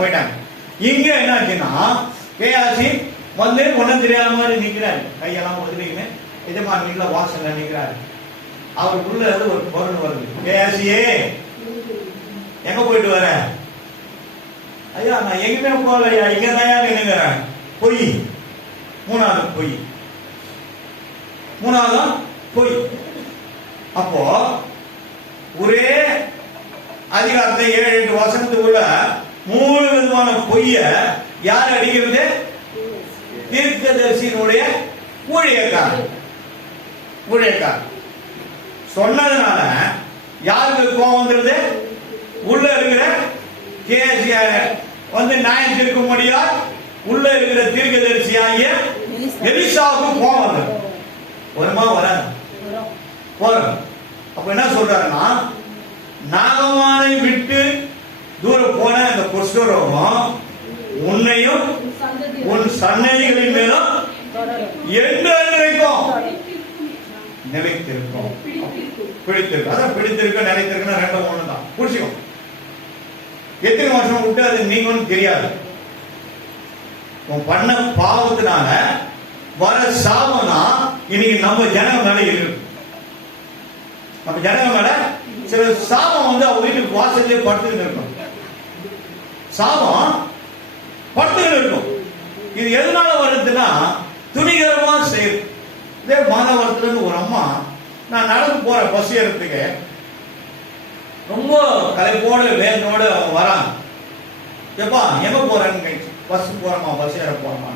போயிட்டாங்க. இங்க என்னாச்சுன்னா கேயாசி வந்து ஒன்னும் தெரியாத மாதிரி நிக்கிறாரு, கையெல்லாம் ஒதுக்கின்னு எஜமான வீட்டுல வாசல்ல நிக்கிறாரு. அவருக்குள்ள இருந்து ஒரு பொருள் வருது, கேயாசியே எங்க போயிட்டு வர? ஐயா நான் எங்கேயுமே போகலையா, இங்கதான் நின்னுங்கிறேன். பொய், மூணாவது பொய், மூணாவது பொய். அப்போ ஒரே அதிகாரத்தை 7-8 வசனத்துக்குள்ள 3 விதமான பொய்ய யார் அடிக்கிறது? தீர்க்கதரிசியினுடைய ஊழியக்காரர். சொன்னதுனால யாருக்கு கோபம் வந்துருது? உள்ள இருக்கிற கேசி வந்து நியாயம் தீர்க்க முடியாது, உள்ள இருக்கிற தீர்க்கதரிசியாகிய எலிசாவுக்கு கோபம் வந்துடும். வருமா வராது? வரும். அப்ப என்ன சொல்றாருன்னா, நாகமானை விட்டு தூரம் போன அந்த குஷ்டரோகம் உன்னையும் உன் சன்னதிகளின் மேலும் என்றென்றைக்கும் நிலைத்திருக்கும். பிடித்திருக்கும். அதான் பிடித்திருக்க நிலைத்திருக்குன்னா 2 தான். புடிச்சுக்கும். எத்தனை வருஷம் விட்டு அது நீங்களும் தெரியாது. உன் பண்ண பாவத்தினால வர சாபம்னா இன்னைக்கு நம்ம ஜனங்க மேல இருக்கு. நம்ம ஜனங்க மேல சில சாபம் வந்து அவங்க வீட்டுக்கு வாசல்லே படுத்துக்கிட்டு இருக்கும். சாபம் படுத்துக்கிட்டு இருக்கும். இது எதனால வருதுன்னா துணிகரமா செய்யும். இதே மாதவரத்துல ஒரு அம்மா, நான் நடந்து போற பஸ் ஏறதுக்கு ரொம்ப கலைப்போட வேகனோட அவங்க வராங்க. எப்பா எங்க போறேன்னு கேட்டு, பஸ் போறமா, பஸ் ஏற போறமா.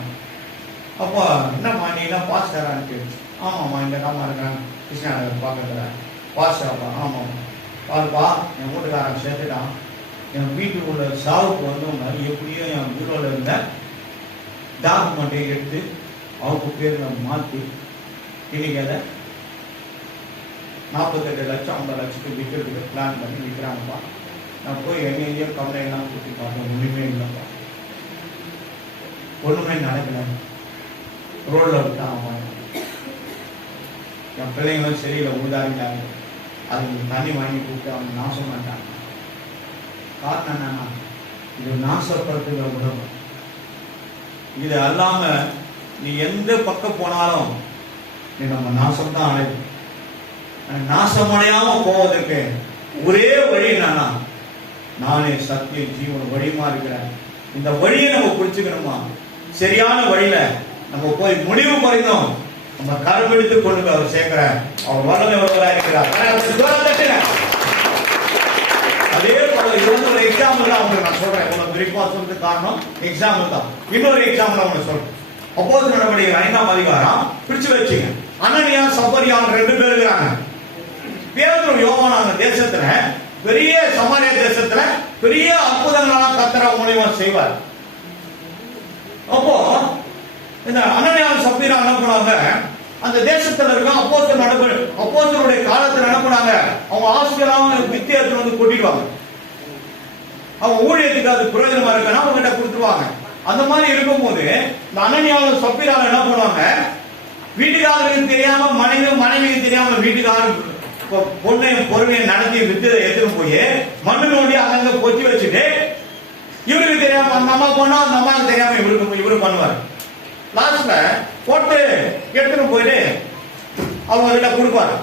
அப்போ என்னம்மா நீ என்ன பாஸ்டரான்னு கேட்டு, ஆமாம்மா இங்க தாம்மா இருக்கிறாங்க கிருஷ்ணாநகர் பார்க்கறதுல பாஸ்டராப்பா. ஆமாம்மா பாருப்பா, என் வீட்டுக்காரன் சேர்த்துட்டான், என் வீட்டுக்குள்ள சாவுக்கு வந்தவங்க எப்படியோ என் வீட்டில் இருந்த டாக்குமெண்ட்டை எடுத்து அவங்க பேரில் மாற்றி இன்னைக்கு அதை 48 லட்சம் 50 லட்சத்துக்கு விற்கிறதுக்கு பிளான் பண்ணி விற்கிறாங்கப்பா. நான் போய் எங்கேயோ கம்ப்ளைண்ட்லாம் கொடுத்து பார்த்தேன், ஒன்றுமே இல்லைப்பா, ஒன்றுமே நடக்கல, ரோடில் விட்டான் அவன். என் பிள்ளைங்களும் சரியில்லை, உதாரிட்டாங்க, அதுக்கு தண்ணி வாங்கி கொடுத்து அவங்க நாசம் பண்ணிட்டாங்க. காரணம் என்னன்னா இது நாசப்படுத்துகிற உணவு. இது அல்லாம நீ எந்த பக்கம் போனாலும் நீ நம்ம நாசம் தான் அடையும். நாசமடையாம போவதற்கு ஒரே வழி என்னன்னா, நானே சத்தியம் ஜீவன் வழியுமா இருக்கிறேன். இந்த வழியை நம்ம பிடிச்சுக்கணுமா, சரியான வழியில நம்ம போய் முடிவு பண்ணினோம். நம்ம கருவெடுத்து கொண்டு அவர் சேர்க்கிற அவர் வல்லமை உள்ளவராக இருக்கிறார். அதே போல இது வந்து ஒரு எக்ஸாம்பிள் தான் உங்களுக்கு நான் சொல்றேன். உங்களுக்கு குறிப்பா சொல்றதுக்கு காரணம் எக்ஸாம்பிள் தான். இன்னொரு எக்ஸாம்பிள் உங்களுக்கு சொல்றேன். அப்போஸ்தலர் நடவடிக்கைகள் 5ஆம் அதிகாரம் பிடிச்சு வச்சுங்க. அனனியா சப்பரியா 2 பேர் இருக்கிறாங்க. பேதுரு யோவான் அந்த தேசத்துல பெரிய சமாரிய தேசத்துல பெரிய அற்புதங்களான கர்த்தர் மூலமா செய்வார். அப்போ இந்த அனனியா சப்பரியா என்ன பண்ணாங்க, அந்த தேசத்துல இருக்க அப்போஸ்தலருடைய காலத்துல என்ன பண்ணாங்க, அவங்க ஆஸ்திரேலியாவை வித்தியாசத்துல வந்து கொட்டிடுவாங்க. அவங்க ஊழியத்துக்கு அது பிரயோஜனமா இருக்குன்னா அவங்க கிட்ட கொடுத்துருவாங்க. அந்த மாதிரி இருக்கும்போது இந்த அனனியாவும் சப்பீராவும் என்ன பண்ணுவாங்க, வீட்டுக்காரருக்கு தெரியாம மனைவிக்கு தெரியாம வீட்டுக்காரருக்கு பொண்ணையும் பொறுமையை நடத்தி வித்து எடுத்துட்டு போய் மண்ணு நோண்டி அங்க பொத்தி வச்சுட்டு இவருக்கு தெரியாம அந்த அம்மா பொண்ணா அந்த அம்மாவுக்கு தெரியாம இவரு பண்ணுவார். லாஸ்ட்ல போட்டு எடுத்துட்டு போயிட்டு அவங்க கிட்ட கொடுப்பாரு.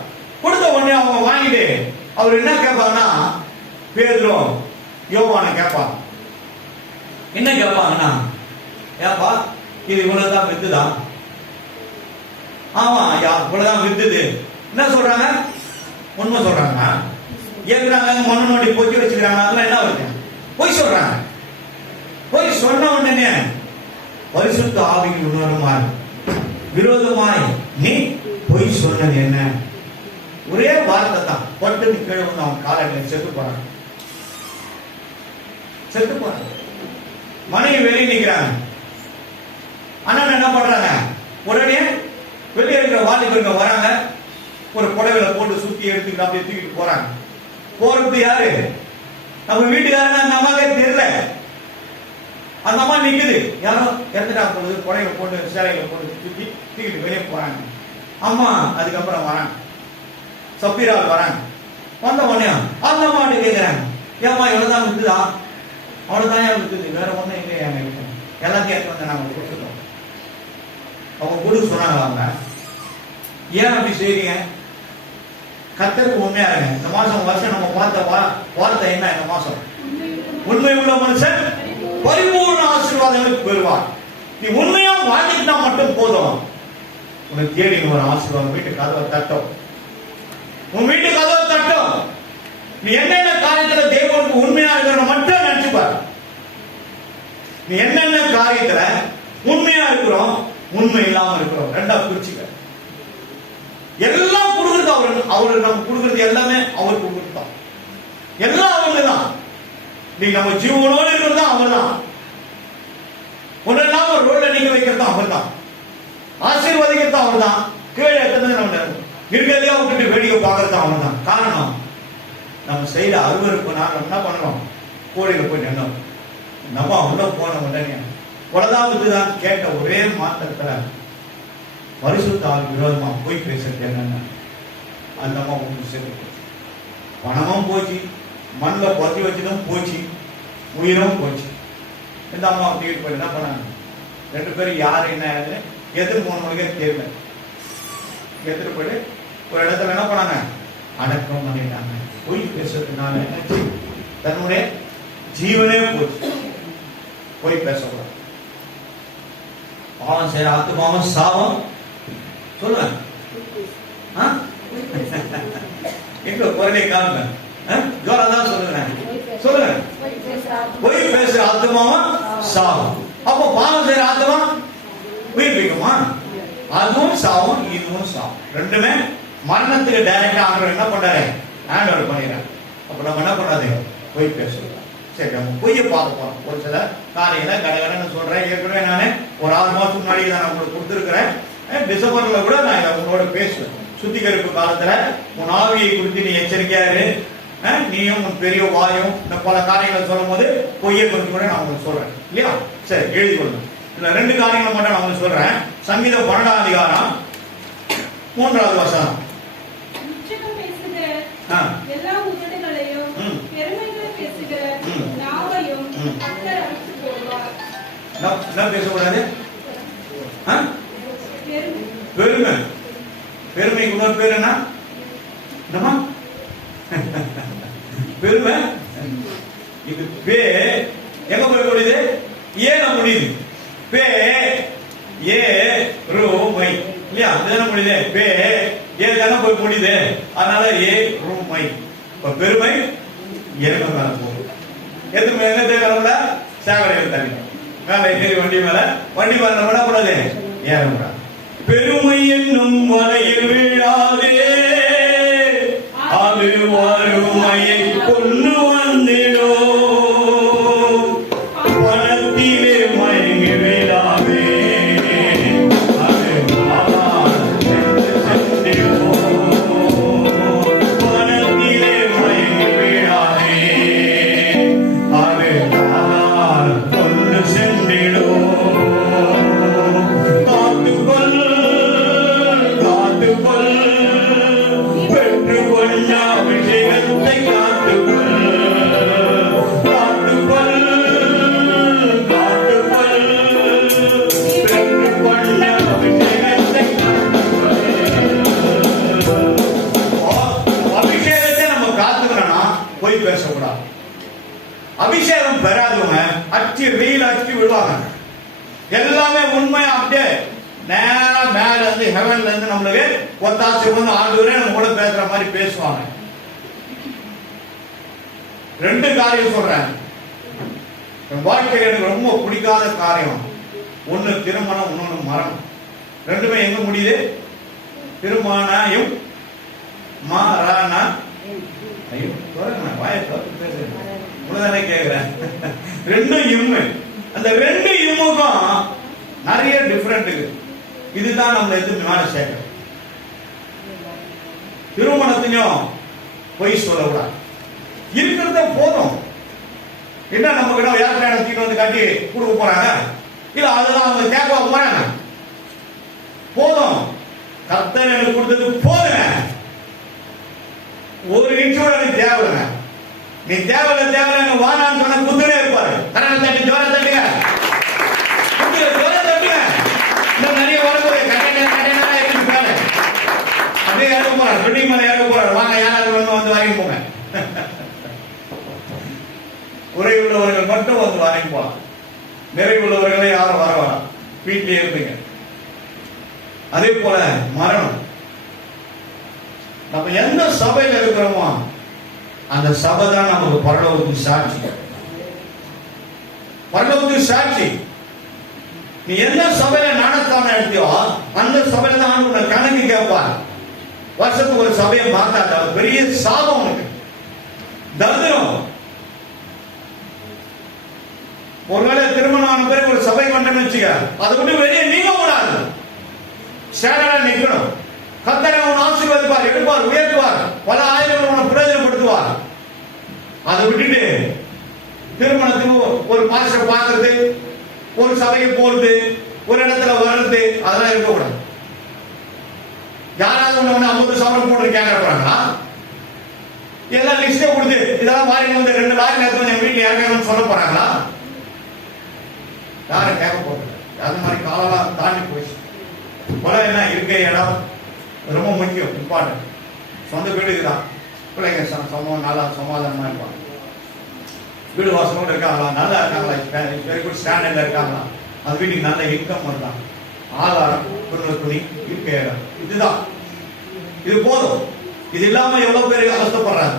கொடுத்த உடனே அவங்க வாங்கிட்டு அவர் என்ன கேட்பாங்கன்னா, பேதுரு யோவானை கேட்பாங்க. என்ன கேட்பாங்கன்னா, ஏப்பா இது இவ்வளவுதான் வித்துதான்? ஆமா ஐயா இவ்வளவுதான் வித்துது. என்ன சொல்றாங்க? உண்மை சொல்றாங்க. ஏற்கிறாங்க, மண்ணு நோண்டி பொத்தி வச்சுக்கிறாங்க. அதெல்லாம் என்ன வருது? பொய் சொல்றாங்க. பொய் சொன்ன உடனே பரிசுத்த ஆவிக்கு உணருமாறு விரோதமாய் நீ பொய் சொன்னது என்ன? ஒரே வார்த்தை தான். பட்டு கீழே வந்து அவன் காலையில் செத்து போறாங்க. மனைவி வெளியே நிற்கிறாங்க. அண்ணன் என்ன பண்றாங்க, உடனே வெளியே இருக்கிற வாலிபருங்க வராங்க. ஒரு புடவையில போட்டு சுத்தி எடுத்துக்கிட்டு அப்படியே தூக்கிட்டு போறாங்க. போறது யாரு? நம்ம வீட்டுக்காரங்க. அந்த அம்மாவே தெரியல. அந்த அம்மா நிக்குது, யாரோ இறந்துட்டா போகுது, புடவையில போட்டு சேலையில போட்டு சுத்தி தூக்கிட்டு வெளியே போறாங்க. அம்மா அதுக்கப்புறம் வராங்க, சப்பீரால் வராங்க. வந்த உடனே அந்த அம்மாட்டு கேட்கிறாங்க, ஏம்மா இவ்வளவுதான் வித்துதா? அவ்வளவுதான் இருக்குது, வேற ஒண்ணும் இல்லையா எங்களுக்கு. எல்லாத்தையும் எடுத்து வந்து நாங்க கொடுத்துருக்கோம். அவங்க கொடுக்க சொன்னாங்க. அவங்க ஏன் அப்படி செய்றீங்க? கர்த்தருக்கு உண்மையா இருங்க. இந்த மாசம் வருஷம் நம்ம பார்த்த வார்த்தை என்ன? இந்த மாசம் உண்மை உள்ள மனுஷன் பரிபூர்ண ஆசீர்வாதங்களுக்கு பெறுவார். நீ உண்மையா வாழ்ந்துக்கிட்டா மட்டும் போதும். உனக்கு தேடி ஒரு ஆசீர்வாதம் வீட்டு கதவை தட்டும். உன் வீட்டு கதவை தட்டும். நீ என்னென்ன காரியத்துல தேவனுக்கு உண்மையா இருக்கிற மட்டும் நினைச்சுப்பார். நீ என்னென்ன காரியத்துல உண்மையா இருக்கிறோம், உண்மை இல்லாம இருக்கிறோம், ரெண்டா பிரிச்சுக்க. எல்லாம் கொடுக்கறது அவரு நம்ம கொடுக்கறது எல்லாமே அவர் கொடுக்கறதுதான். எல்லாம் அவருதான். நீ நம்ம ஜீவனோடு இருக்கிறது அவர் தான். ஒன்னெல்லாம் ரோட்ல நீங்க வைக்கிறது அவர் தான். ஆசீர்வதிக்கிறது அவர் தான். கீழே எத்தனை நம்ம இருக்கிறதையே விட்டுட்டு வேடிக்கை பார்க்கறது அவர் தான். காரணம், நம்ம செய்த அருவருக்கு நாங்கள் என்ன பண்ணணும்? கோழியில போய் நின்னோம். நம்ம உள்ள போன உடனே உலகாவது தான் கேட்ட ஒரே மாத்திரத்துல பரிசுத்த ஆள் விரோதமா போய் பேசுறது என்னன்னா, அந்த அம்மா ஒன்று சேர்த்து போச்சு. பணமும் போச்சு, மண்ணில் பொத்தி வச்சதும் போச்சு, உயிரும் போச்சு. இந்த அம்மா தூக்கிட்டு போய் என்ன பண்ணாங்க? ரெண்டு பேரும் யாரு என்ன எதிர் போன மணிக்கே தெரியல. எடுத்துட்டு போயிட்டு ஒரு இடத்துல என்ன பண்ணாங்க? அடக்கம் பண்ணிட்டாங்க. பொய் பேசுறதுனால தன்னுடைய ஜீவனே போச்சு. பொய் பேசக்கூடாது. பாவம் செய்யற ஆத்துமாவும் சாபம். சொல்லுங்க, எங்க குரலை காணுங்க, ஜோராதான் சொல்லுங்க, சொல்லுங்க. பொய் பேசுற ஆத்துமாவும் சாபம். அப்போ பாவம் செய்யற ஆத்துமா உயிர்ப்பிக்குமா? அதுவும் சாவும், இதுவும் சாவும். ரெண்டுமே மரணத்துக்கு டைரக்டா ஆண்டவர் என்ன பண்றாரு? ஹேண்ட் ஓவர் பண்ணிடுறாரு. அப்ப நம்ம என்ன பண்ணாது? பொய் பேசுறோம். சரி, நம்ம பொய்யை பார்க்க போறோம். ஒரு சில காரியங்களை கடகடன்னு சொல்றேன். ஏற்கனவே நானே ஒரு 6 மாசத்துக்கு முன்னாடி நான் உங்களுக்கு கொடுத்துருக்கிறேன். டிசம்பர்ல கூட நான் இதை உங்களோட பேசுவேன். சுத்திகரிப்பு காலத்துல உன் ஆவியை குறித்து நீ எச்சரிக்கையா இரு. நீயும் உன் பெரிய வாயும் இந்த பல காரியங்களை சொல்லும் போது பொய்யை குறித்து கூட நான் உங்களுக்கு சொல்றேன் இல்லையா? சரி, எழுதி கொள்ளுங்க. இதுல 2 காரியங்களை மட்டும் நான் உங்களுக்கு சொல்றேன். சங்கீதம் 12ஆம் அதிகாரம் 3வது வசனம். எல்லா உதடுகளையும் பெருமைகளை பேசுகிற நாவையும் கர்த்தர் அழித்து போடுவார். என்ன பேசக்கூடாது? பெருமை. பெருமைக்கு இன்னொரு பேர் என்ன? பெருமை. இது பே எங்க போய் முடியுது? ஏன முடியுது. பே ஏ ரூ மை இல்லையா? என்ன முடியுது? பே ஏ தானே போய் முடியுது. அதனால ஏ ரூ மை. இப்ப பெருமை எருமை மேல போகுது. எதுக்கு எங்க தேவையில்ல? சேவலை தண்ணி மேல ஏறி வண்டி மேல விடக்கூடாது, ஏறக்கூடாது. பெருமை என்னும் வலையில் வீழாதே, அது வறுமையை கொண்டு வந்திடோ. பணத்திலே மயங்கி விடாதே, அது சென்றிடோ. பணத்திலே மயங்கி விடாதே, அது கொண்டு சென்றிடோ. பேசக்கூடாது. அபிஷேகம் பெறாதவங்க அச்சு வெயில் அச்சு விடுவாங்க. எல்லாமே உண்மை அப்படியே நேரா மேல இருந்து ஹெவன்ல இருந்து நம்மளுக்கு ஒத்தாசை வந்து ஆண்டவரே நம்ம கூட பேசுற மாதிரி பேசுவாங்க. 2 காரியம் சொல்றேன். என் வாழ்க்கையில் எனக்கு ரொம்ப பிடிக்காத காரியம். ஒண்ணு திருமணம், இன்னொன்னு மரணம். ரெண்டுமே எங்க முடியுது? திருமணம் மரணம். ஐயோ, வாயை பேசுறேன், உனதானே கேட்கிறேன். 2 இம்மு. அந்த 2 இம்முக்கும் நிறைய டிஃபரெண்ட் இருக்கு. இதுதான் நம்ம எது மேல சேர்க்க. திருமணத்தையும் பொய் சொல்ல கூடாது. இருக்கிறத போதும். என்ன நம்ம கிட்ட யாத்திரை நடத்திட்டு வந்து காட்டி கொடுக்க போறாங்க? இல்ல அதெல்லாம் அவங்க கேட்க போறாங்க. போதும், கர்த்தர் எனக்கு கொடுத்தது போதுங்க. ஒரு இன்ச்சோட நீ தேவைங்க. நீ தேவையில்ல வானான்னு சொன்ன குதிரை இருப்பாரு. கரெக்ட் தட்டி ஜோர தட்டுங்க. ஜோர தட்டுங்க. இன்னும் நிறைய வரும்போது கரெக்டா இருக்கு மேல. அப்படியே ஏற போறாரு. பில்டிங் மேல ஏற போறாரு. வாங்க யாராவது வந்து வாங்கி போங்க. உரை உள்ளவர்கள் மட்டும் வந்து வாங்கி போலாம். நிறைவு உள்ளவர்களை யாரும் வர வேணாம். வீட்டிலே இருப்பீங்க. அதே போல மரணம். நம்ம எந்த சபையில இருக்கிறோமோ அந்த சபை தான் நமக்கு பரலோகத்துக்கு சாட்சி. பரலோகத்துக்கு சாட்சி. நீ எந்த சபையில ஞானஸ்தானம் எடுத்தியோ அந்த சபையில தான் ஆண்டவர் கணக்கு கேட்பார். வருஷத்துக்கு ஒரு சபையை மாத்தாத பெரிய சாபம் உனக்கு, தரித்திரம். ஒருவேளை திருமணம் ஆன பிறகு ஒரு சபை கொண்டேன்னு வச்சுக்க, அதை விட்டு வெளியே நீங்க கூடாது. சேனலா நிக்கணும். கர்த்தர் உன்னை ஆசீர்வதிப்பார், எடுப்பார், உயர்த்துவார், பல ஆயிரம் உன்னை பிரயோஜனப்படுத்துவார். அதை விட்டுட்டு திருமணத்துக்கு ஒரு பாஸ்டர் பார்க்கறது, ஒரு சபைக்கு போறது, ஒரு இடத்துல வர்றது, அதெல்லாம் இருக்கக்கூடாது. யாராவது ஒண்ணு 50 சவரம் போட்டு கேட்க போறாங்களா? எல்லாம் லிஸ்டே கொடுத்து இதெல்லாம் வாரி வந்து 2 லாரி நேரத்தில் என் வீட்டில் இறங்கணும்னு சொல்ல போறாங்களா? யாரும் கேட்க போறது. அது மாதிரி காலெல்லாம் தாண்டி போயிடுச்சு. போல என்ன இருக்க இடம் ரொம்ப முக்கியம், இம்பார்ட்டன்ட். சொந்த வீடுக்கு தான் பிள்ளைங்க சமம் நல்லா சமாதானமா இருப்பாங்க. வீடு வாசலோடு இருக்காங்களா, நல்லா இருக்காங்களா, வெரி குட் ஸ்டாண்டர்ட்ல இருக்காங்களா, அந்த வீட்டுக்கு நல்ல இன்கம் வருதா, ஆதாரம், துணி, இருக்க இடம், இதுதான். இது போதும். இது இல்லாம எவ்வளவு பேர் அவஸ்தப்படுறாங்க.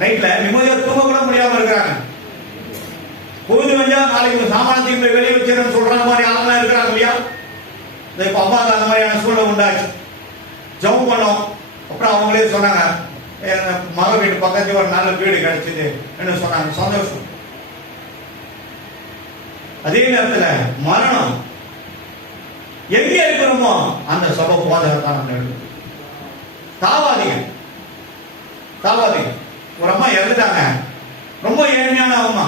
நைட்ல நிம்மதியா தூங்க கூட முடியாம இருக்கிறாங்க. பொழுது வந்தா நாளைக்கு சாமானத்தையும் போய் வெளியே வச்சிருன்னு சொல்ற மாதிரி ஆளுநர் இருக்கிறாங்க இல்லையா? இப்ப அம்மா அந்த மாதிரியான சூழ்நிலை உண்டாச்சு. ஜெபம் பண்ணோம். அப்புறம் அவங்களே சொன்னாங்க, எங்க மக வீட்டு பக்கத்துல ஒரு நல்ல வீடு கிடைச்சது என்ன சொன்னாங்க. சந்தோஷம். அதே நேரத்துல மரணம் எங்க இருக்கிறோமோ அந்த சபை போதகத்தான் நம்ம எடுக்கணும். தாவாதீங்க, தாவாதீங்க. ஒரு அம்மா இறந்துட்டாங்க, ரொம்ப ஏழ்மையான அம்மா.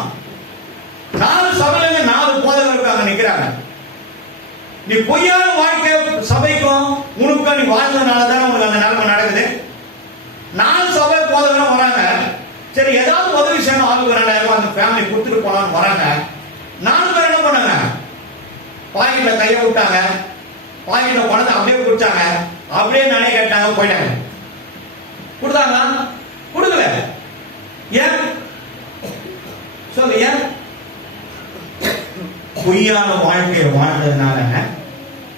4 சபையில 4 போதகர் இருக்காங்க, நிக்கிறாங்க. நீ பொய்யான வாழ்க்கை சபைக்கும் உனக்கும் நீ வாழ்ந்ததுனாலதான் உனக்கு அந்த நிலைமை நடக்குது. 4 சபை போதகரும் வராங்க. சரி ஏதாவது உதவி செய்யணும், ஆளுக்கு 2000 அந்த ஃபேமிலி கொடுத்துட்டு போனான்னு வராங்க. 4 பேர் என்ன பண்ணாங்க? பாக்கெட்ல கையை விட்டாங்க, பாக்கெட்ல பணத்தை அப்படியே குடிச்சாங்க, அப்படியே நானே கேட்டாங்க, போயிட்டாங்க. கொடுத்தாங்களா? கொடுக்கல. ஏன் சொல்லு? ஏன்? பொய்யான வாழ்க்கையை வாழ்ந்ததுனால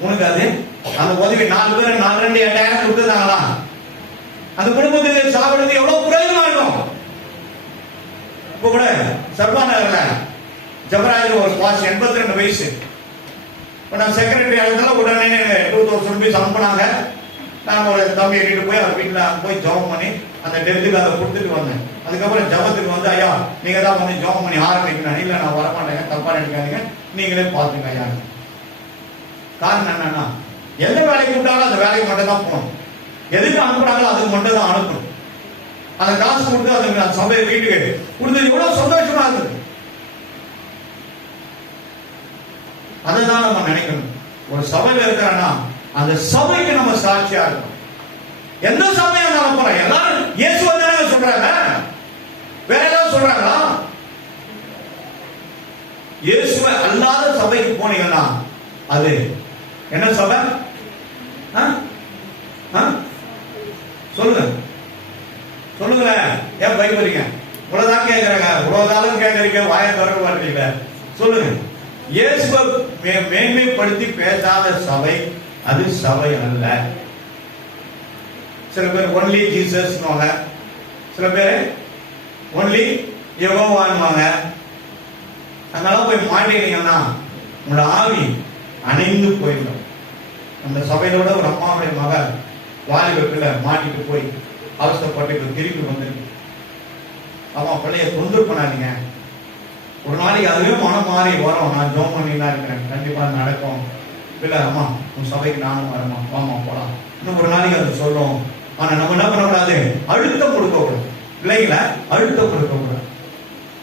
உனக்கு அது அந்த உதவி 4 பேர் 4 8,000 கொடுத்தாங்களா? அந்த குடும்பத்துக்கு சாப்பிடுறது எவ்வளவு பிரயோஜனம் இருக்கும். இப்ப கூட சர்வா நகர்ல ஜபராஜ் ஒரு பாஸ் 82 வயசு. இப்ப நான் செக்ரட்டரி ஆனதால உடனே 2000 ரூபாய் அனுப்புனாங்க. நான் ஒரு தம்பி எட்டிட்டு போய் அவர் வீட்டில் போய் ஜபம் பண்ணி அந்த டெத்துக்கு அதை கொடுத்துட்டு வந்தேன். அதுக்கப்புறம் ஜபத்துக்கு வந்து, ஐயா நீங்க தான் வந்து ஜபம் பண்ணி ஆரம்பிக்கணும். இல்லை நான் வரமாட்டேங்க, தப்பா நினைக்காதீங்க, நீங்களே பார்த்துங்க ஐயா. காரணம் என்னன்னா, எந்த வேலைக்கு விட்டாலும் அந்த வேலைக்கு மட்டும் தான் போகணும். எதுக்கு அனுப்புறாங்களோ அதுக்கு மட்டும் தான் அனுப்பணும். அந்த காசு கொடுத்து அந்த சபை வீட்டுக்கு கொடுத்தது எவ்வளவு சந்தோஷமா இருக்குது. அதை தான் நம்ம நினைக்கணும். ஒரு சபையில இருக்கிறன்னா அந்த சபைக்கு நம்ம சாட்சியா இருக்கணும். எந்த சபையா இருந்தாலும் போறோம், எல்லாரும் இயேசுவை தானே சொல்றாங்க, வேற ஏதாவது சொல்றாங்களா? இயேசுவை அல்லாத சபைக்கு போனீங்கன்னா அது என்ன சபை? சொல்லுங்க சொல்லுங்க. ஏன் பயப்படுறீங்க? இவ்வளவுதான் கேட்கறாங்க, இவ்வளவுதான் கேட்கறீங்க, வாயை திறக்க மாட்டீங்க. சொல்லுங்க. இயேசுவை மேன்மைப்படுத்தி பேசாத சபை அது சபை அல்ல. சில பேர் ஒன்லி ஜீசஸ், சில பேர் ஒன்லி யெகோவான்வாங்க. அதனால போய் மாட்டீங்கன்னா உங்களோட ஆவி அணைந்து போயிடும். அந்த சபையிலோட ஒரு அம்மாவுடைய மகள் வாலிபத்துல மாட்டிட்டு போய் அவசரப்பட்டு திருப்பி வந்துருக்கு. அம்மா பிள்ளைய தொந்தரவு பண்ணாதீங்க, ஒரு நாளைக்கு அதுவே மனம் மாறி வரும், நான் ஜோம் பண்ணிலாம் இருக்கிறேன், கண்டிப்பா நடக்கும். இல்ல அம்மா உன் சபைக்கு நானும் வரமா, வாமா போலாம், இன்னும் ஒரு நாளைக்கு அது சொல்லும். ஆனா நம்ம என்ன பண்ணக்கூடாது? அழுத்தம் கொடுக்க கூடாது. பிள்ளைங்களை அழுத்தம் கொடுக்க கூடாது.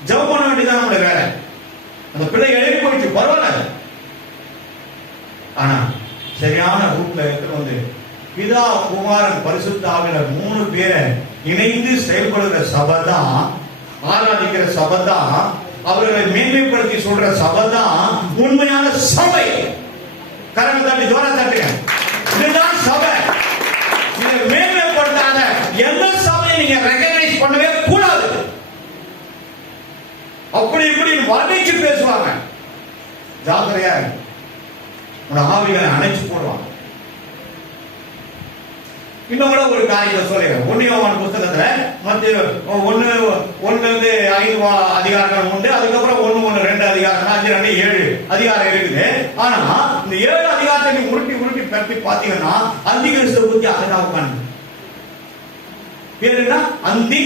ஜெபம் பண்ண வேண்டியதான் நம்மளுடைய வேலை. அந்த பிள்ளை எழுதி போயிடுச்சு, பரவாயில்ல. ஆனா சரியான ரூட்ல எடுத்து வந்து பிதா குமாரன் பரிசுத்த ஆவியானவர் 3 பேரை இணைந்து செயல்படுகிற சபை தான், ஆராதிக்கிற சபை தான் அவர்களை மேன்மைப்படுத்தி சொல்ற சபை தான் உண்மையான சபை. கரங்க தட்டி ஜோரா தட்டுங்க. இதுதான் சபை. இதை மேன்மைப்படுத்தாத எந்த சபையை நீங்க ரெகக்னைஸ் பண்ணவே கூடாது. அப்படி இப்படி வர்ணிச்சு பேசுவாங்க. ஜாக்கிரதையா உங்க ஆவிகளை அணைச்சு போடுவாங்க. இன்னும் கூட ஒரு காரியத்தை சொல்லுறேன். 1 யோவான் புத்தகத்துல மத்திய 1-5 அதிகாரங்கள் உண்டு. அதுக்கப்புறம் 1-2 அதிகாரம் 5-2-7 அதிகாரம் இருக்குது. ஆனா இந்த 7 அதிகாரத்தை உருட்டி பற்றி பாத்தீங்கன்னா அந்தி கிறிஸ்துவ பத்தி அழகா உட்காந்து பேர் என்ன? அந்தி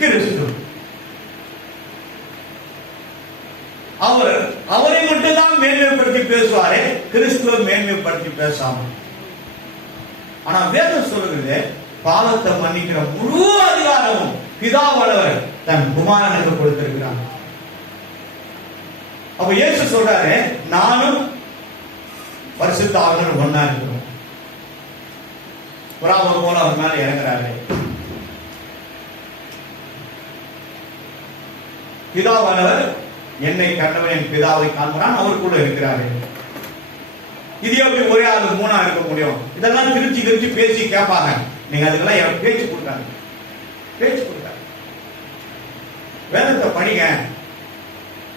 கிறிஸ்து. அவரை மட்டும் தான் மேன்மைப்படுத்தி பேசுவாரே, கிறிஸ்துவ மேன்மைப்படுத்தி பேசாம. ஆனா வேதம் சொல்லுகிறது பாவத்தை மன்னிக்கிற முழு அதிகாரமும் பிதாவானவர் தன் குமாரனுக்கு கொடுத்திருக்கிறார். அப்ப இயேசு சொல்றாரு, நானும் பரிசுத்த ஆவியானவர் ஒண்ணா இருக்கிறோம். புறாவை போல அவர் மேல இறங்குறாரு. பிதாவானவர் என்னை கண்டவன் என் பிதாவை காண்கிறான், அவருக்குள்ள இருக்கிறாரு. இது எப்படி ஒரே ஆளு 3 இருக்க முடியும்? இதெல்லாம் திருச்சி பேசி கேட்பாங்க. நீங்க அதுக்கெல்லாம் பேச்சு கொடுக்காங்க. வேதத்தை படிங்க,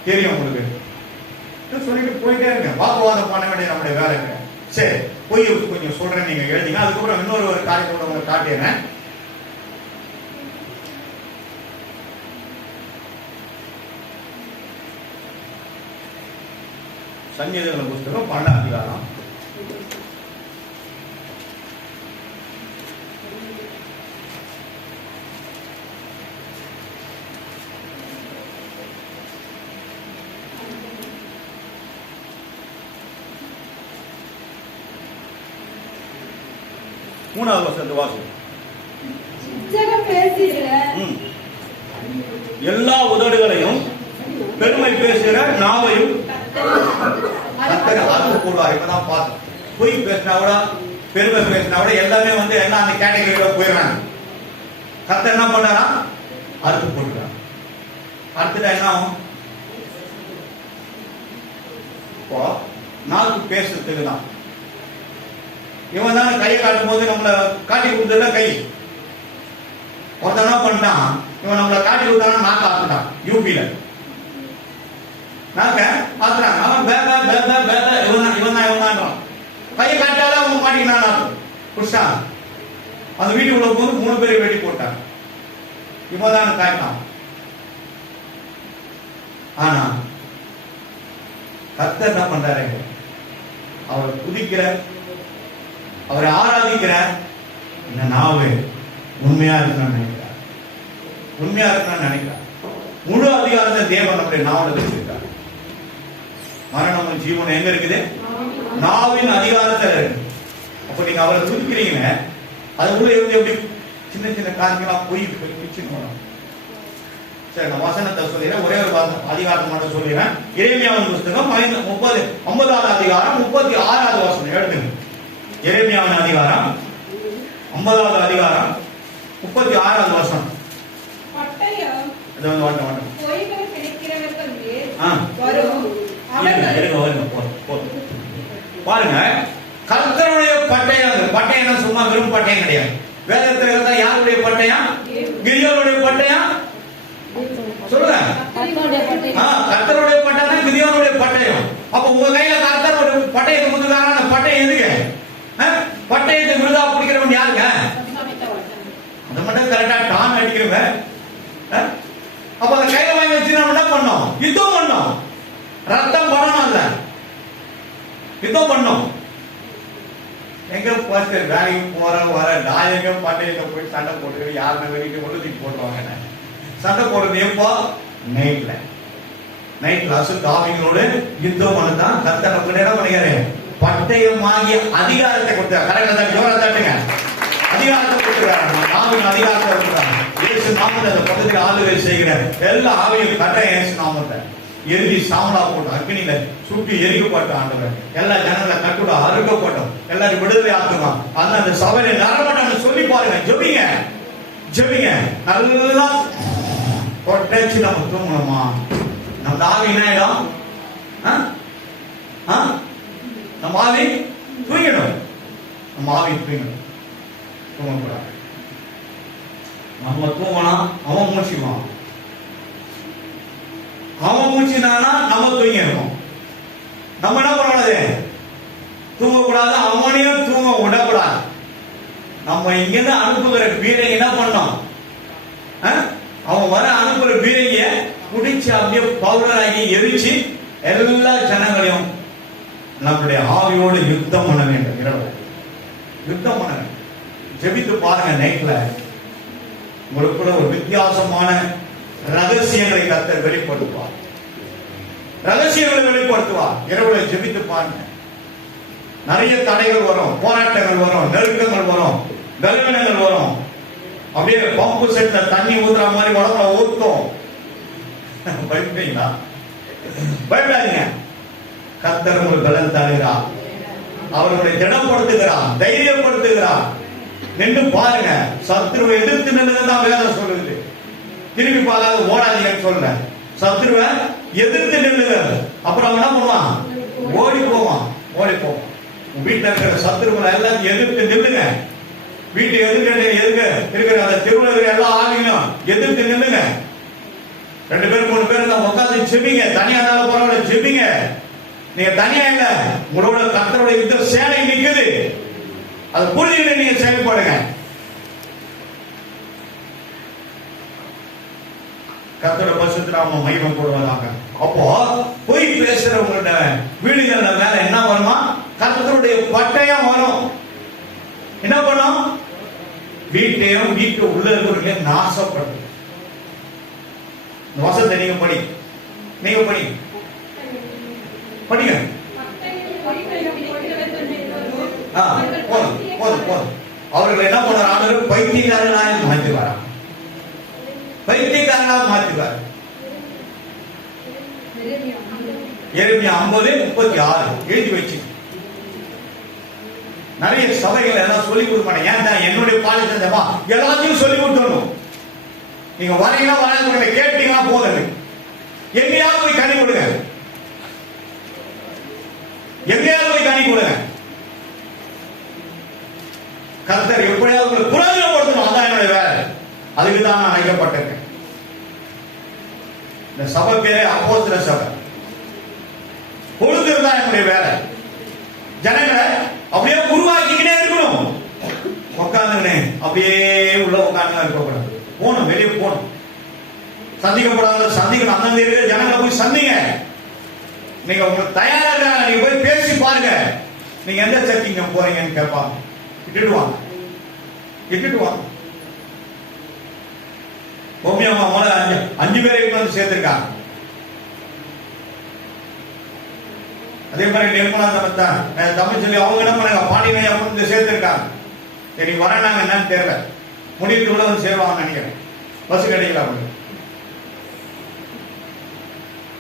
தெரியும் உங்களுக்கு சொல்லிட்டு போயிட்டே இருங்க. வாக்குவாதம் பண்ண வேண்டிய நம்முடைய வேலைங்க. சரி, போய் கொஞ்சம் சொல்றேன், நீங்க எழுதிங்க. அதுக்கப்புறம் இன்னொரு காரியத்தோட உங்களுக்கு காட்டிடுறேன். சங்கீதங்கள் புஸ்தகம் 12 அதிகாரம். மூணாவது வசனத்தை வாசிங்க. எல்லா உதடுகளையும் பெருமை பேசுகிற நாவையும் அறுத்து போடுவார். இப்பதான் பார்த்தோம். பொய் பேசினா கூட, பெருமை பேசினா கூட எல்லாமே எல்லாம் அந்த கேட்டகரியில போயிடுறாங்க. கர்த்தர் என்ன பண்ணாரா? அறுத்து போட்டுறாங்க. அறுத்துட்டா என்ன ஆகும்? இப்போ நாக்கு பேசுறதுக்கு தான். இவன் தானே கையை காட்டும் போது நம்மளை காட்டி கொடுத்ததுல கை. ஒருத்தன் என்ன பண்ணிட்டான், இவன் நம்மளை காட்டி கொடுத்தானா நாக்கு ஆத்துட்டான். யூபியில நாக்க ஆத்துறாங்க. அவன் இவன் கையை காட்டால அவங்க மாட்டிக்கினான். புருஷா அந்த வீட்டுக்குள்ள போது 3 பேரை வெட்டி போட்டான். இவன் காட்டான். ஆனா கர்த்தர் என்ன பண்றாரு? அவரை துதிக்கிற, அவரை ஆராதிக்கிற இந்த நாவு உண்மையா இருக்கணும்னு நினைக்கிறார். உண்மையா இருக்கணும்னு நினைக்கிறார். முழு அதிகாரத்தை தேவன் நம்முடைய நாவல வச்சிருக்கார். மரணமும் ஜீவனும் எங்க இருக்குது? நாவின் அதிகாரத்தில் இருக்கு. அப்ப நீங்க அவரை துதிக்கிறீங்க, அதுக்குள்ள எப்படி சின்ன சின்ன காரியங்களா போய் பிச்சுன்னு. சரி, நான் வசனத்தை சொல்லிடுறேன். ஒரே ஒரு அதிகாரத்தை மட்டும் சொல்லிடுறேன். எரேமியாவின் புஸ்தகம் 50வது அதிகாரம் 36வது வசனம் எழுதுங்க. எரேமியாவின் அதிகாரம் 50வது அதிகாரம் 36வது வசனம். பாருங்க, கர்த்தருடைய பட்டயம். பட்டயம் சும்மா வெறும் பட்டயம் கிடையாது. வேதத்தில் இருந்தா யாருடைய பட்டயம்? கிதியோனுடைய பட்டயம். சொல்லுங்க, கர்த்தருடைய பட்டயம், கிதியோனுடைய பட்டயம். அப்ப உங்க கையில கர்த்தருடைய பட்டயத்தை கொடுத்துருக்காங்க. அந்த பட்டயம் எதுக்கு? பட்டயத்தை விருதா பிடிக்கிறவன் யாருங்க? அந்த மட்டும் கரெக்டா டான் அடிக்கிறவன். அப்ப அந்த கையில வாங்கி வச்சு நம்ம என்ன பண்ணோம்? யுத்தம் பண்ணோம். ரத்தம் படணும், இல்ல யுத்தம் பண்ணோம். எங்க பாஸ்டர் வேலைக்கு போற வர நாயக பட்டயத்தை போய் சண்டை போட்டு யாருமே வெளியிட்டு கொண்டு தூக்கி போட்டுருவாங்க. சண்டை போடுறது எப்போ? நைட்ல அசுத்தாவிகளோடு யுத்தம் பண்ணதான் கர்த்தர் அப்படி என்ன பண்ணிக்காரு? பட்டயமாகிய அதிகாரத்தை கொடுத்தார். கரெக்டா ஜோரா தட்டுங்க. அதிகாரத்தை கொடுக்கிறார். நாவின் அதிகாரத்தை கொடுக்கிறார். இயேசு நாமத்தை அந்த பக்கத்தில் ஆளுகை செய்கிறார். எல்லா ஆவியும் கட்டாயம் இயேசு நாமத்தை எரிஞ்சி சாம்பலா போட்டோம். அக்னியில சுட்டி எரிக்கப்பட்ட ஆண்டவர். எல்லா ஜனங்களை கட்டுட அறுக்கப்பட்டோம். எல்லாரும் விடுதலை ஆக்குவோம். அந்த சபையில நரமாட்டான்னு சொல்லி பாருங்க. ஜெபிங்க நல்லா கொட்டச்சு நம்ம தூங்கணுமா? நம்ம ஆவி என்ன ஆயிடும்? நம்ம ஆவி தூங்கிடும். நம்ம ஆவி தூங்கிடும். தூங்கக்கூடாது. நம்ம தூங்கினா அவன் மூச்சுவான். அவன் மூச்சினானா நம்ம தூங்கிடுவோம். நம்ம என்ன பண்ணக்கூடாது? தூங்கக்கூடாது. அவனையும் தூங்க விடக்கூடாது. நம்ம இங்கிருந்து அனுப்புகிற பீரை என்ன பண்ணோம்? அவன் வர அனுப்புற பீரைய குடிச்சு அப்படியே பவுடராகி எரிச்சு எல்லா ஜனங்களையும் நம்முடைய ஆவியோடு யுத்தம் பண்ண வேண்டும். இரவு யுத்தம் பண்ண வேண்டும். ஜெபித்து பாருங்க. நைட்ல உங்களுக்குள்ள ஒரு வித்தியாசமான ரகசியங்களை கர்த்தர் வெளிப்படுத்துவார். ரகசியங்களை வெளிப்படுத்துவார். இரவுல ஜெபித்து பாருங்க. நிறைய தடைகள் வரும், போராட்டங்கள் வரும், நெருக்கங்கள் வரும், பலவீனங்கள் வரும். அப்படியே பம்பு செட்ல தண்ணி ஊத்துற மாதிரி உடம்புல ஊத்தும். பயப்படுறீங்களா? பயப்படாதீங்க. கர்த்தர் உங்களுக்கு பலன் தருகிறார். அவர்களை திடப்படுத்துகிறார், தைரியப்படுத்துகிறார். நின்று பாருங்க. சத்துருவை எதிர்த்து நின்றுதான் வேதம் சொல்லுது. திரும்பி பார்க்காத ஓடாதீங்கன்னு சொல்ல. சத்துருவை எதிர்த்து நில்லுங்க. அப்புறம் அவன் என்ன பண்ணுவான்? ஓடி போவான். ஓடி போவான். வீட்டுல இருக்கிற சத்துருவை எல்லாம் எதிர்த்து நில்லுங்க. வீட்டு எதிர்க்க இருக்கிற அந்த திருவிழா எல்லா ஆவிகளும் எதிர்த்து நில்லுங்க. 2 பேர் 3 பேர் உட்காந்து ஜெபிங்க. தனியா இருந்தாலும் பரவாயில்ல, ஜெபிங்க. நீங்க தனியா இல்ல, உங்களோட கர்த்தரோட யுத்த சேனை நிக்குது. அது புரிஞ்சுக்கிட்டு நீங்க செயல்படுங்க. கர்த்தரோட பரிசுத்த நாம மகிமை போடுவதாக. அப்போ போய் பேசுறவங்களோட வீடுகள்ல மேல என்ன வருமா? கர்த்தருடைய பட்டயம் வரும். என்ன பண்ணும்? வீட்டையும் வீட்டு உள்ள இருக்கிறவர்களையும் நாசப்படுது. வசனத்தை நீங்க படி, நீங்க படி, படிங்க. போதும். அவர்கள் என்ன பண்றாங்க? பைத்தியக்காரனாக மாற்றுவார். பைத்தியக்காரனாக மாற்றுவார். எரேமியா 50:36 எழுதி வச்சு. நிறைய சபைகள் எல்லாம் சொல்லி கொடுக்க மாட்டேன். ஏன்? என்னுடைய பாலிசமா எல்லாத்தையும் சொல்லி கொடுத்துடணும். நீங்க வரீங்களா வராது கேட்டீங்கன்னா போதுங்க. எங்கேயாவது போய் கனி கொடுங்க. எங்கேயாவது போய் கனி கொடுங்க. கர்த்தர் எப்படியாவது உங்களை புரோஜனப்படுத்தணும். அதான் என்னுடைய வேலை. அதுக்கு தான் நான் அழைக்கப்பட்டிருக்கேன். இந்த சபை பேரே அப்போஸ்தலர் சபை. பொழுது தான் என்னுடைய வேலை. ஜனங்களை அப்படியே உருவாக்கிக்கிட்டே இருக்கணும். உட்காந்துக்கினே அப்படியே உள்ள உட்காந்து இருக்கக்கூடாது. போகணும், வெளியே போகணும். சந்திக்கப்படாத சந்திக்கணும். அந்தந்த இருக்கிற ஜனங்களை போய் சந்திங்க. நீங்க உங்களுக்கு தயாரா நீங்க போய் பேசி பாருங்க. நீங்க எந்த சர்ச்சுக்கு போறீங்கன்னு கேட்பாங்க. இட்டுடுவாங்க. கோமியம்மா மூல 5 பேரை வந்து சேர்த்திருக்காங்க. அதே மாதிரி நிர்மலா தமிழ் சொல்லி அவங்க என்ன பண்ணாங்க? பாண்டியனை வந்து சேர்த்திருக்காங்க. சரி வராங்க என்னன்னு தெரியல. முடிவுக்குள்ள வந்து சேருவாங்க நினைக்கிறேன். பஸ் கிடைக்கல. அவங்க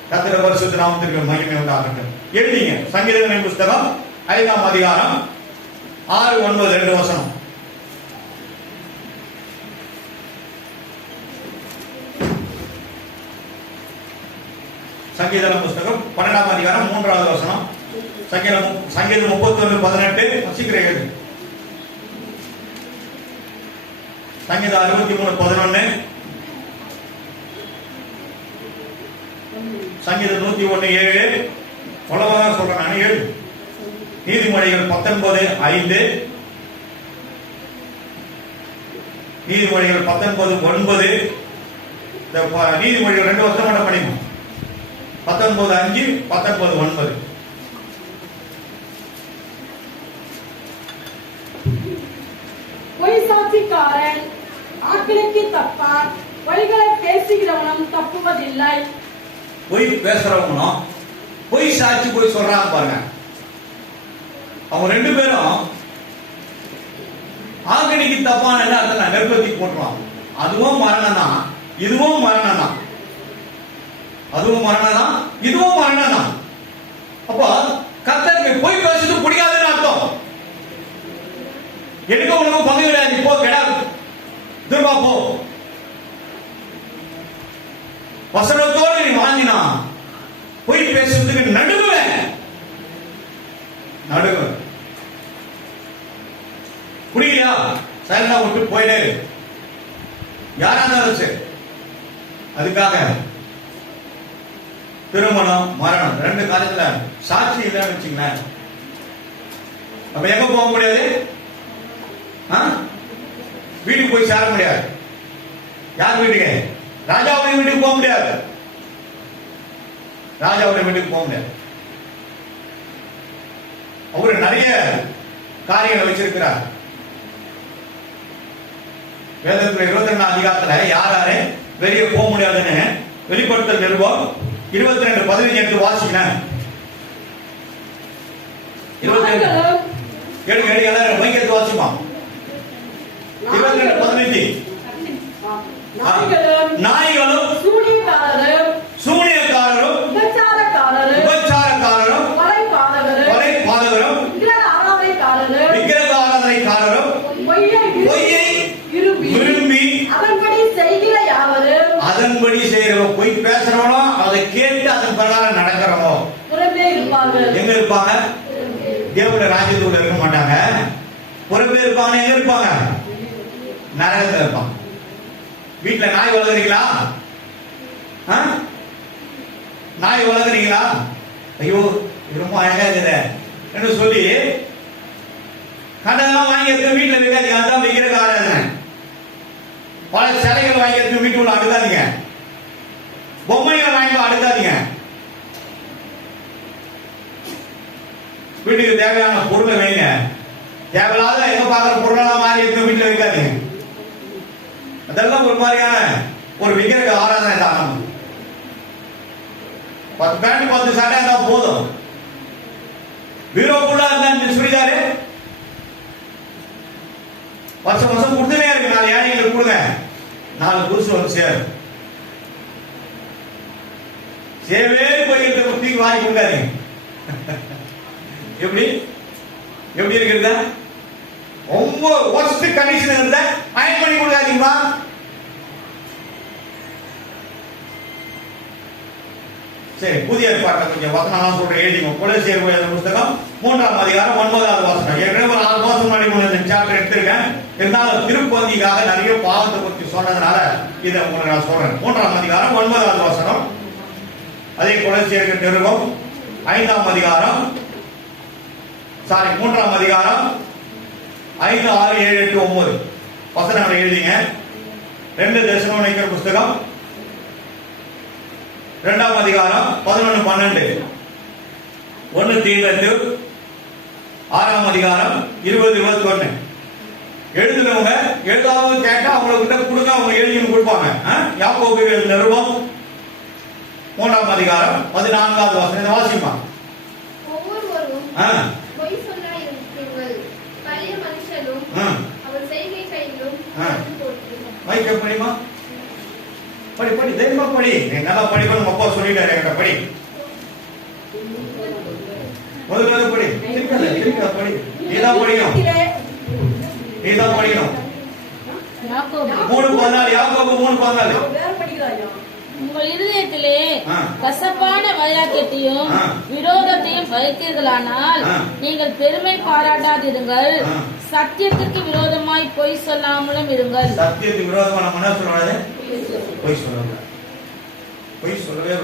கர்த்தர் பரிசுத்த நாமத்திற்கு மகிமை உண்டாகட்டும். எழுதிங்க. சங்கீதங்களின் புஸ்தகம் 5ஆம் அதிகாரம் 6, 9, 2 வசனம். சங்கீதம் புஸ்தகம் 12ஆம் அதிகாரம் 3வது வசனம். சங்கீதம் 31:18 வசிக்கிற எழுது. சங்கீதம் 63:11, சங்கீதம் 101:7 உலகமாக சொல்றேன் நான். 7 நீதிமொழிகள் 19:5, நீதிமொழிகள் 19:9. நீதிமொழிகள் 2 வருஷம் மட்டும் படிக்கும். 19:5, 19:9. பொய் சாட்சிக்காரன் ஆக்கினைக்கு தப்பான், பொய்களை பேசுகிறவனும் தப்புவதில்லை. பொய் பேசுறவங்களும் பொய் சாட்சி போய் சொல்றாங்க பாருங்க. அவங்க 2 பேரும் ஆக்கினைக்கு தப்பான என்ன அர்த்தம்? நெருப்பத்தி போட்டுருவாங்க. அதுவும் மரணம் தான், இதுவும் மரணம் தான். அதுவும் மரணம் தான், இதுவும் மரணம் தான். அப்போ கர்த்தருக்கு பொய் பேசுறது பிடிக்காதுன்னு அர்த்தம். எனக்கு உனக்கு பங்கு கிடையாது. போ, கிடையாது. திரும்ப போ. வசனத்தோடு நீ வாங்கினா பொய் பேசுறதுக்கு நடுங்குவேன். புரியலையா? சைலண்டா விட்டு போயிடு. யாரா இருந்தாலும் சரி. அதுக்காக திருமணம் மரணம் 2 காலத்துல சாட்சி இல்லைன்னு வச்சுங்களேன், அப்ப எங்க போக முடியாது? வீட்டுக்கு போய் சேர முடியாது. யார் வீட்டுக்கு? ராஜாவுடைய வீட்டுக்கு போக முடியாது. ராஜாவுடைய வீட்டுக்கு போக முடியாது. அவரு நிறைய காரியங்களை வச்சிருக்கிறார். வேதத்துல 22 அதிகாரத்துல யாராரு வெளியே போக முடியாதுன்னு வெளிப்படுத்தல் நிருபம் 22:15 எடுத்து வாசிக்கிறேன். 22 எல்லாரும் மைக் எடுத்து வாசிமா. 22:15 நாய்களும் சூனியக்காரரும் உபச்சாரக்காரரும் கொலைபாதகரும் விக்கிரக ஆராதனைக்காரரும் பொய்யை விரும்பி அதன்படி செய்யறவோ, பொய் பேசுறவனோ அதை கேட்டு அதன் பிரகாரம் நடக்கிறவோ எங்க இருப்பாங்க? தேவனுடைய ராஜ்யத்துக்குள்ள இருக்க மாட்டாங்க. புறம்பே இருப்பாங்க. எங்க இருப்பாங்க? நரகத்துல இருப்பாங்க. வீட்டுல நாய் வளர்க்குறீங்களா? நாய் வளர்க்குறீங்களா? ஐயோ ரொம்ப அழகா இருக்குது என்று சொல்லி கடலாம் வாங்கி எடுத்து வீட்டுல வைக்காதீங்க. அதுதான் விக்கிரக ஆராதனை. பல சிலைகள் வாங்கி எடுத்து வீட்டுக்குள்ள அடுக்காதீங்க. பொம்மைகளை வாங்கி அடுக்காதீங்க. வீட்டுக்கு தேவையான பொருளை வைங்க. தேவையில்லாத எங்க பாக்குற பொருளெல்லாம் மாறி எடுத்து வீட்டுல வைக்காதீங்க. அதெல்லாம் ஒரு மாதிரியான ஒரு விக்கிரக ஆராதனை தான். 10 பேண்ட் 10 சட்டை இருந்தா போதும். வீரோக்குள்ள இருந்தா சுடிதாரு வருஷம் கொடுத்துனே இருக்கு. 4 ஏழைகளுக்கு கொடுங்க, 4 புதுசு வந்து சேவே போயிட்டு தூக்கி வாங்கி கொடுக்காதீங்க. எப்படி இருக்கிறதா? ரொம்ப ஒஸ்ட் கண்டிஷன் இருந்தா அயன் பண்ணி கொடுக்காதீங்களா? சரி, புதிய ஏற்பாட்டை கொஞ்சம் வசனம் சொல்றேன், எழுதிங்க. கொலோசியர் புத்தகம் 3ஆம் அதிகாரம் 9வது வசனம். ஏற்கனவே ஒரு 4 மாசம் முன்னாடி சாப்டர் எடுத்திருக்கேன். இருந்தாலும் திருப்பதிக்காக நிறைய பாவத்தை பற்றி சொன்னதுனால இதை உங்களுக்கு நான் சொல்றேன். 3ஆம் அதிகாரம் 9வது வசனம். அதே கொலோசியர் நிருபம் 5ஆம் அதிகாரம் 3ஆம் அதிகாரம் 5, 6, 7, 8, 9 வசனங்களை எழுதிங்க. 2 தெசலோனிக்கர் புத்தகம் 2ஆம் அதிகாரம் 11, 12, 1 தீமோத்தேயு 6ஆம் அதிகாரம் 20, 21. எழுதுனவங்க எழுதாவது கேட்டா அவங்ககிட்ட கொடுங்க, அவங்க எழுதி கொடுப்பாங்க. யாக்கோபு நிருபம் 3ஆம் அதிகாரம் 14வது வசனம் வாசிமா. மைக்க படிமா, படி தைரியமா படி. நல்லா படிக்கணும். அப்பா சொல்லிட்டாரு என்கிட்ட படி. முதல்ல படி. படி. நீதான் படிக்கணும். 3:14 யாக்கோபு 3:14. உங்கள் இருதயத்திலே கசப்பான வைராக்கியத்தையும் விரோதத்தையும் வைத்தீர்களானால் நீங்கள் பெருமை பாராட்டாதிருங்கள். சத்தியத்துக்கு விரோதமாய் பொய் சொல்லாமலும் இருங்கள். சத்தியத்துக்கு விரோதமா நம்ம என்ன சொல்றாரு? பொய் சொல்லக்கூடாது. பொய் சொல்லவே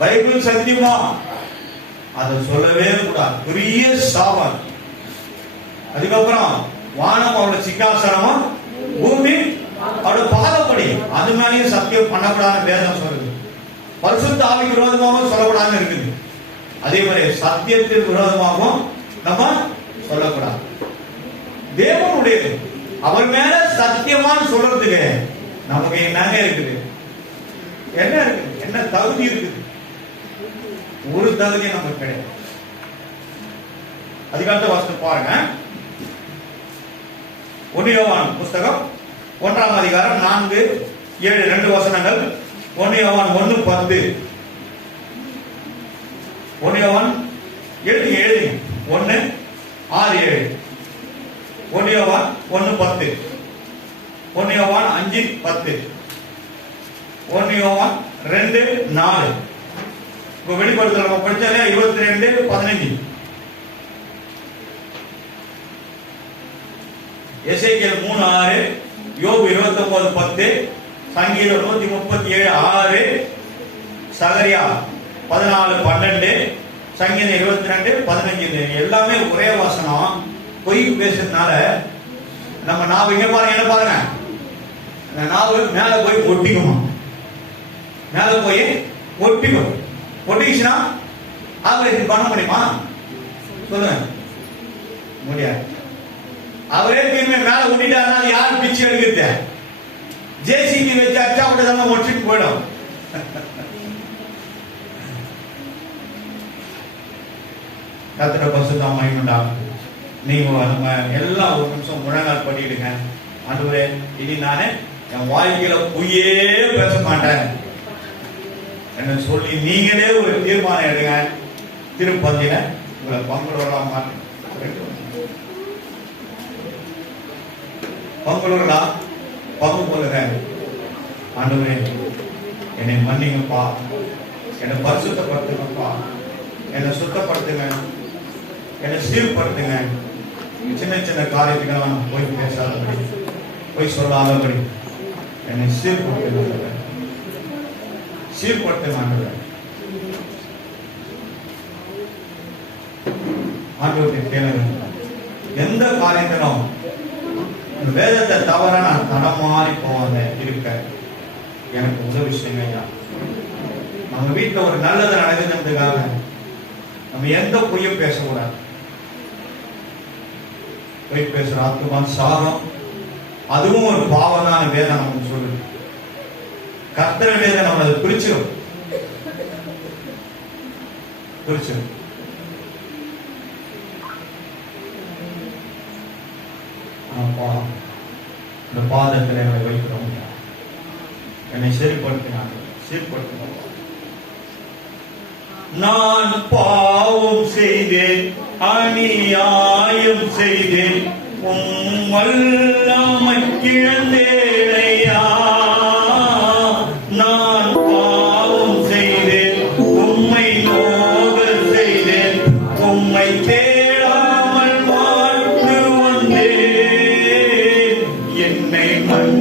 பைபிள் சத்தியமா அதை சொல்லவே கூடாது. பெரிய சாபம். அதுக்கப்புறம் வானம் அவரோட சிங்காசனமும் பூமி அவரோட பாதப்படி. அது மேலேயும் சத்தியம் பண்ணக்கூடாது வேதம் சொல்லுது. பரிசுத்த ஆவிக்கு விரோதமாகவும் சொல்லக்கூடாதுன்னு இருக்குது. அதே மாதிரி சத்தியத்திற்கு விரோதமாகவும் நம்ம சொல்லக்கூடாது. தேவனுடையது அவர் மேல சத்தியமான்னு சொல்றதுக்கு நமக்கு என்னங்க இருக்குது? என்ன இருக்குது? என்ன தகுதி இருக்குது? ஒரு தகுதி நமக்கு கிடையாது. அதுக்கடுத்த வசனம் பாருங்க. 1 யோவான் புத்தகம் 1ஆம் அதிகாரம் 4, 7 2 வசனங்கள். 1 யோவான் 1:10. 1 யோவான் எழுதிங்க 1, 6, 7. 1 யோவான் 1:10. 1 யோவான் 5:10. 1 யோவான் 2:4. இப்ப வெளிப்படுத்தல நம்ம படிச்சாலே 22:15. எசேக்கியேல் 3:6, யோபு 29:10, சங்கீதம் 137:6, சகரியா 14:12, சங்கீதம் 22:15. எல்லாமே ஒரே வசனம். பொய் பேசுறதுனால நம்ம நாவு இங்க பாருங்க, என்ன பாருங்க, நாவு மேல போய் ஒட்டிக்குமா, மேல போய் ஒட்டிக்கும். ஒட்டிச்சுன்னா ஆபரேஷன் பண்ண முடியுமா? சொல்லுங்க, முடியாது. அவரே திரும்பி மேல ஒட்டிட்டாருன்னா யார் பிச்சு எடுக்கிறது? ஜேசிபி வச்சு அச்சா விட்டு ஒட்டிட்டு போயிடும். கர்த்தருடைய பரிசுத்த நாமம் உண்டாகட்டும். நீங்க நம்ம எல்லாம் ஒரு நிமிஷம் முழங்கால் பண்ணிடுங்க. ஆண்டவரே, இனி நானே என் வாழ்க்கையில பொய்யே பேச மாட்டேன் என்ன சொல்லி நீங்களே ஒரு தீர்மானம் எடுங்க. திருப்பதியில உங்களை பங்குடலாம் பங்குடலாம் பங்கு போலுங்க. ஆண்டவரே, என்னை மன்னிங்கப்பா, என்னை பரிசுத்தப்படுத்துங்கப்பா, என்னை சுத்தப்படுத்துங்க, என்னை சீர்படுத்துங்க. சின்ன சின்ன காரியத்துக்கெல்லாம் போய் பேசாதபடி, போய் சொல்லாதபடி என்னை சீர்படுத்துங்க, சீர்படுத்துங்க. ஆண்டவருடைய கேளுங்க. எந்த காரியத்திலும் வேதத்தை தவற நான் தடமாறி போவாங்க இருக்க எனக்கு உதவி செய்யுங்க ஐயா. நம்ம வீட்டுல ஒரு நல்லது நடக்குதுன்றதுக்காக நம்ம எந்த பொய்யும் பேசக்கூடாது. பொய் பேசுற ஆத்துமா சாகம், அதுவும் ஒரு பாவமான வேதம் நமக்கு சொல்லுது. கர்த்தர வேதம் நம்ம அதை பிரிச்சிடும். இந்த பாதத்தில் என்னை வைக்கிறோம். என்னை சரிப்படுத்தினாங்க, சீர்படுத்தினாங்க. நான் பாவம் செய்தேன், அநியாயம் செய்தேன், வல்லமை கிழந்தேனே.